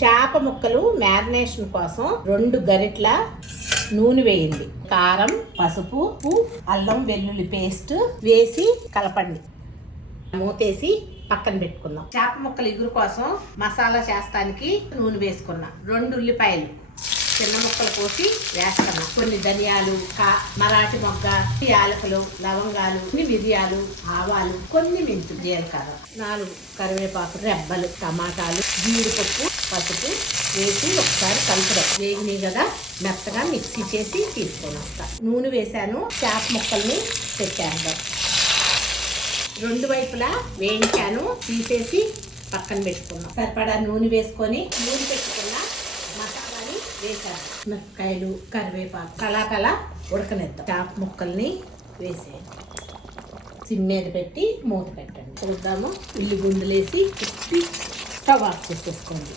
చేప ముక్కలు మ్యారినేషన్ కోసం 2 గరిటెల నూనె వేయండి. కారం, పసుపు, ఉప్పు, అల్లం వెల్లుల్లి పేస్ట్ వేసి కలపండి. మూతేసి పక్కన పెట్టుకుందాం. చేప ముక్కలు ఇగురు కోసం మసాలా చేస్తానికి నూనె వేసుకున్నా. 2 ఉల్లిపాయలు చిన్న ముక్కలు కోసి వేస్తున్నా. కొన్ని ధనియాలు, మరాఠీ మొగ్గ, యాలకులు, లవంగాలు, కొన్ని మిరియాలు, ఆవాలు, కొన్ని మెంతులు, జీలకర్ర, 4 కరివేపాకు రెబ్బలు, టమాటాలు, జీడిపప్పు, పసుపు వేసి ఒకసారి కలుపుదాం. వేగినాయి కదా, మెత్తగా మిక్సీ చేసి తీసుకొని వస్తా. నూనె వేసాను. చేప ముక్కల్ని పెట్టేద్దాం. 2 వైపులా వేయించాను. తీసేసి పక్కన పెట్టుకున్నాం. సరిపడా నూనె వేసుకొని నూనె పెట్టుకున్న మసాలాని వేసాను. మిరపకాయలు, కరివేపాకు కళాకళ ఉడకనిద్దాం. చేప ముక్కల్ని వేసేయండి. సిమ్ మీద పెట్టి మూత పెట్టండి. చూద్దాము. ఉల్లి గుండులేసి తిప్పి స్టవ్ ఆఫ్ చేసేసుకోండి.